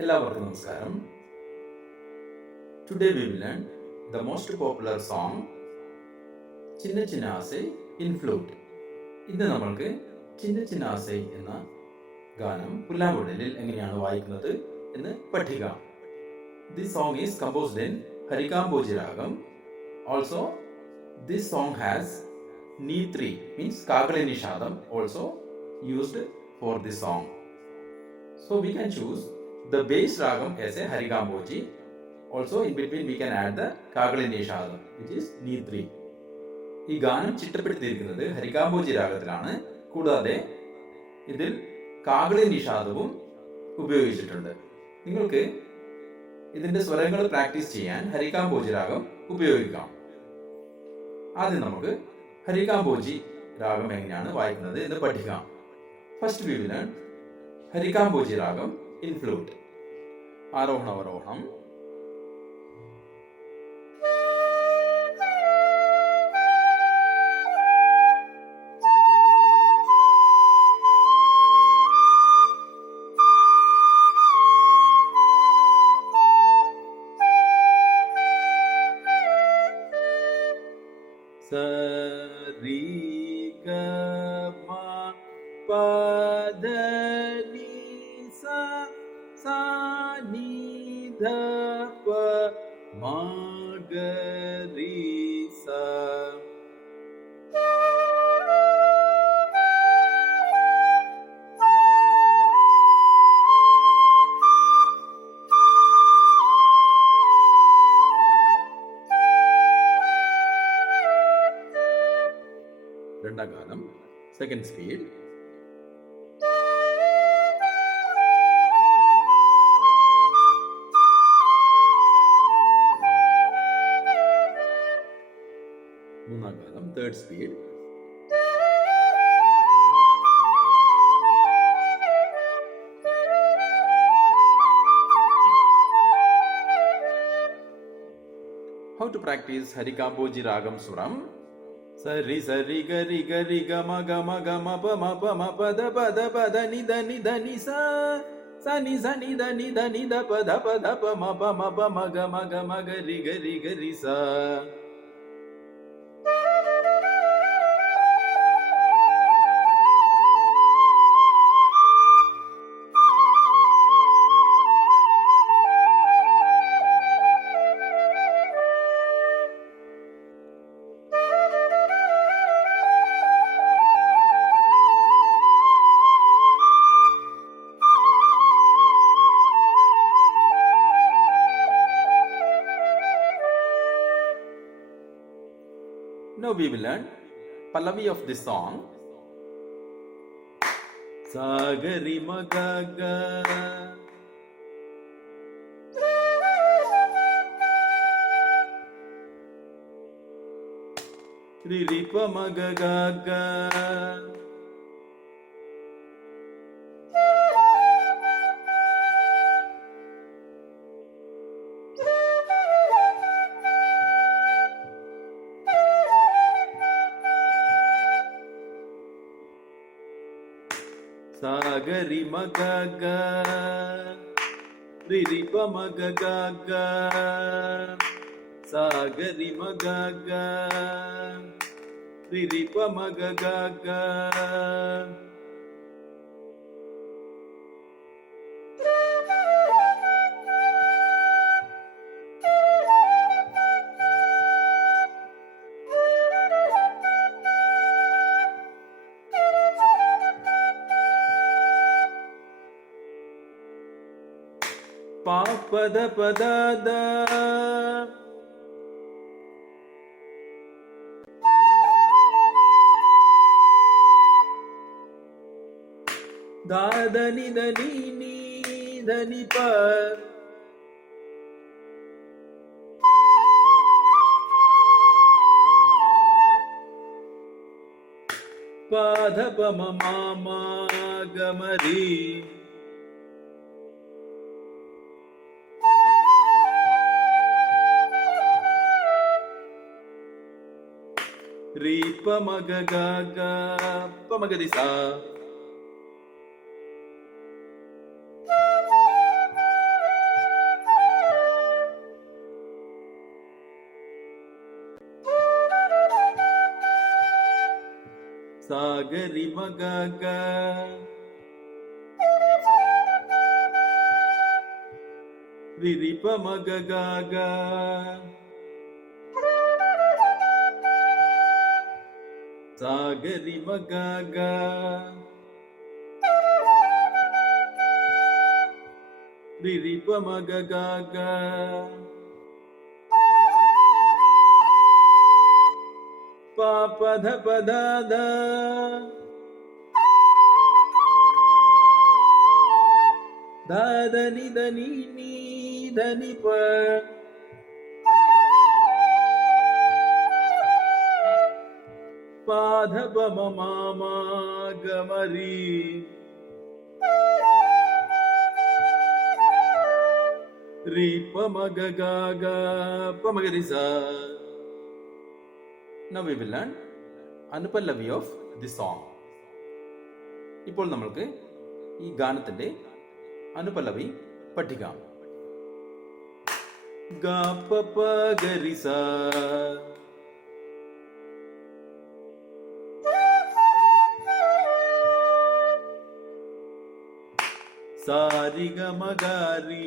എല്ലാവർക്കും നമസ്കാരം. Today we will learn the most popular song Chinna Chinna Aasai in flute. ഇന്ന് നമ്മൾക്ക് ചിന്ന ചിന്ന ആസൈ എന്ന ഗാനം പുല്ലാങ്കുഴലിൽ എങ്ങനെയാണ് വായിക്കുന്നത് എന്ന് പഠിക്കാം. This song is composed in Harikamboji Ragam. Also, this song has Nitri means Kagale Nishadam also used for this song. So we can choose the base ragam as a Harikamboji. Also in between we can add the Kagale Nishadam which is Nitri. ഈ ഗാനം ചിട്ടപ്പെടുത്തിയിരിക്കുന്നത് ഹരികാംബോജി രാഗത്തിലാണ്. കൂടാതെ ഇതിൽ കാകളി നിഷാദവും ഉപയോഗിച്ചിട്ടുണ്ട്. നിങ്ങൾക്ക് ഇതിന്റെ സ്വരങ്ങൾ പ്രാക്ടീസ് ചെയ്യാൻ ഹരികാംബോജി രാഗം ഉപയോഗിക്കാം. ആദ്യം നമുക്ക് ഹരികാംബോജി രാഗം എങ്ങനെയാണ് വായിക്കുന്നത് എന്ന് പഠിക്കാം. First we will learn Harikambhoji രാഗം ഇൻ ഫ്ലൂട്ട്. ആരോഹണ അവരോഹണം. സരി ഗ മ പ ധ നി സ സ നി ധ പ മ ഗ രി സ. രണ്ടാം ഗാനം സെക്കൻഡ് സ്പീഡ്. മൂന്നാം ഗാനം third speed. How to practice Harikamboji Ragam Suram? Sari sari gari gari gama gama gama pa ma pa da ni da ni sa sa ni da ni da pa ma ma gari gari gari sa. Now we will learn Pallavi of this song. Sagari magaga Riripa magagaga Sagari magaga Riripa magagaga Sagari magaga Riripa magagaga. Pa pada pada da da da ni da ni pa pa dha pa ma ma ga ma ri. Ri pa ma ga ga ga pa ma ga di sa. Sagari മഗ ഗ രിരി പ മഗ ഗ ഗ സാഗരി മഗ ഗ രിരി പ മഗ ഗ ഗ പ പധ പദ ധ ധ ധനി ധനി നീ ധനി പ പാധ പമ മാമ ഗമരി രി പമ ഗ ഗ ഗ പമ ഗ രി സ. Now we will learn Anupallavi of the song. ഇപ്പോൾ നമ്മൾക്ക് ഈ ഗാനത്തിന്റെ അനുപല്ലവി പഠിക്കാം. ഗ പ പ ഗ രി സ സാരി ഗ മ ഗ രി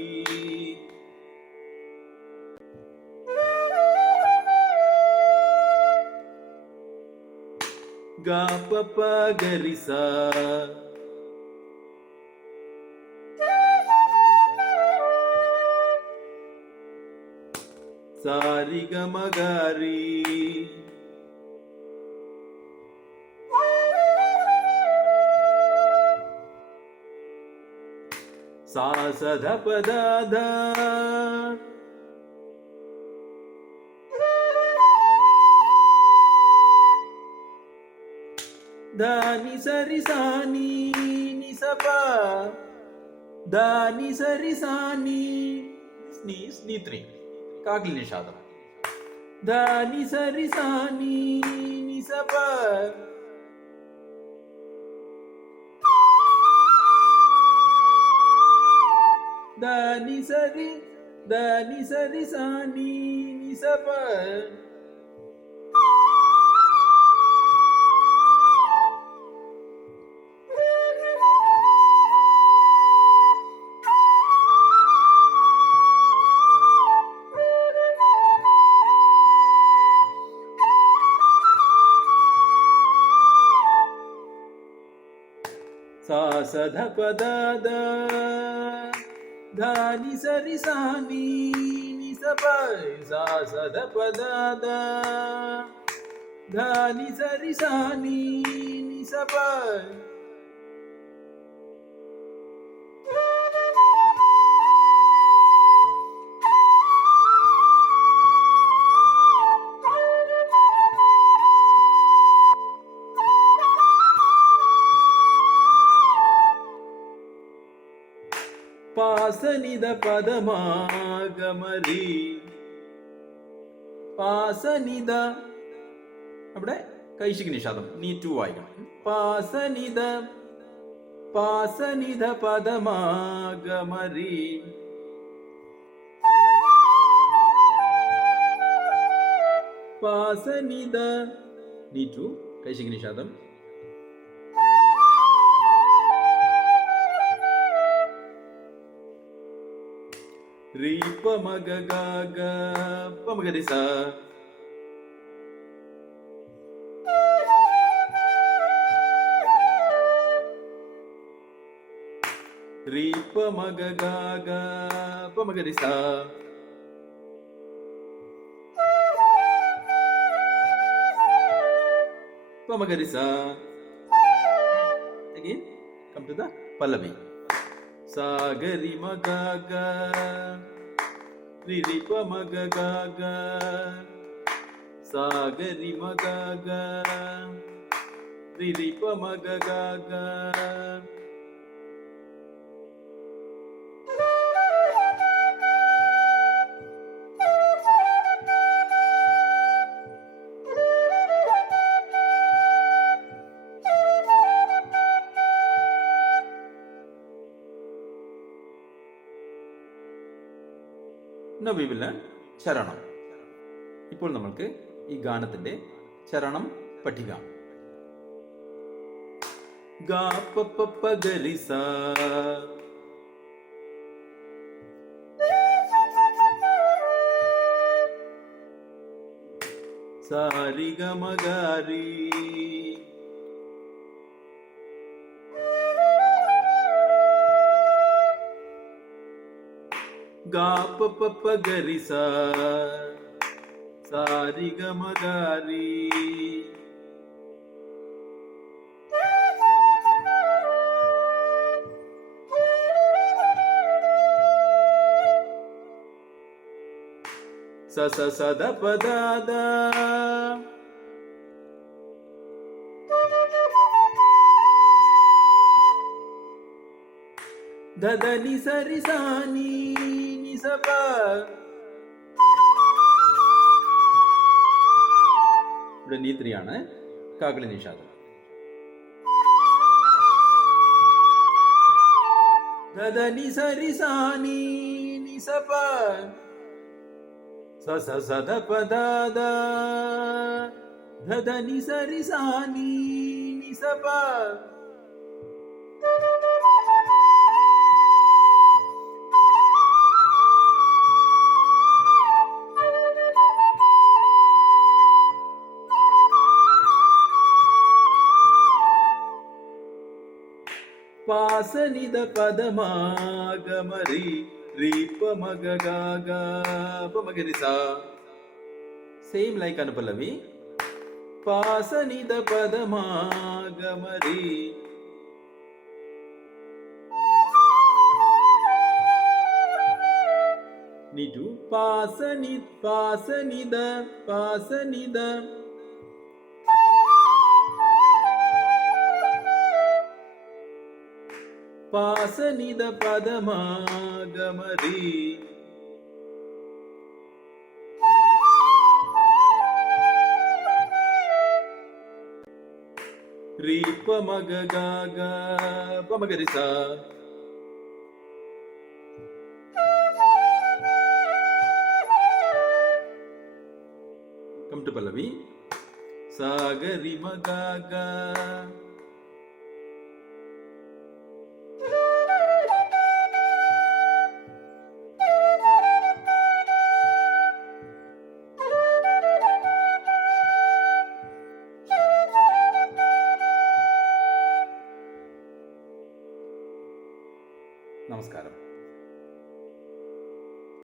ഗ പ പ ഗ രി സ സാരി ഗ മ ഗ രി സാ സ ധ പ ധ ധ ധ നി സ രി സ നി നി സ പ ധ നി സ രി സ നി നി 3 കാകിൽ നിഷാദം. ധ നി സ രി സ നി നി സ പ ധ നി സ രി സ നി നി സ പ സാ സ ധ പ ധ ധ ധ നി സ രി സ നി നി സ പ സാ സ ധ പ ധ ധ ധ നി സ രി സ നി നി സ പ പാസനിധ പദമാഗമരി പാസനിധ അവിടെ കൈശിക് നിഷാദം നീ 2 വായിക്കണം. പാസനിധ പദമാഗമരി പാസനിധ നീ 2 കൈശിക് നിഷാദം. രി പ മ ഗ ഗ ഗ പ മ ഗ രി സ രി പ മ ഗ ഗ ഗ പ മ ഗ രി സ പ മ ഗ രി സ. Again, come to the Pallavi. Sa ga ri ma ga ga ri ri pa ma ga ga ga sa ga ri ma ga ga ri ri pa ma ga ga ga. Now we will learn ചരണം. ഇപ്പോൾ നമ്മൾക്ക് ഈ ഗാനത്തിന്റെ ചരണം പഠിക്കാം. ಗ ಪ ಪ ಪ ಗ ರಿ ಸ. ಸ ರಿ ಗ ಮ ಗ ರಿ. ಗ ಪ ಪ ಪ ಗ ರಿ ಸ. ಸ ರಿ ಗ ಮ ಗ ರಿ. ಸ ಸ ಸ ದ ಪ ದ ದ. ಧ ಧ ನಿ ಸ ರಿ ಸ ನಿ ನಿ ಸ ಪ. ഇവിടെ നീ ത്രീയാണ്. കാകളി നിഷാദം. ಧ ಧ ನಿ ಸ ರಿ ಸ ನಿ നി സ പ. ಸ ಸ ಸ ದ ಪ ದ ದ. ಧ ಧ ನಿ ಸ ರಿ ಸ ನಿ ನಿ ಸ ಪ. ಪಾಸ ನಿದ ಪದ ಮ ಗ ಮ ರಿ ರಿ ಪ ಮ ಗ ಗ ಗ ಪ ಮ ಗ ರಿ ಸ. Same like Anupallavi. ಪಾಸ ನಿದ ಪದ ಮ ಗ ಮ ರಿ. ನಿಜು ಪಾಸ ನಿ ದ ಪಾಸ ನಿದ. ಪಾಸ ನಿದ ಪದ ಮ ಗ ಮ ರಿ. ರಿ ಪ ಮ ಗ ಗ ಗ ಪ ಮ ಗ ರಿ ಸ. Come to pallavi. ಸ ಗ ರಿ ಮ ಗ ಗ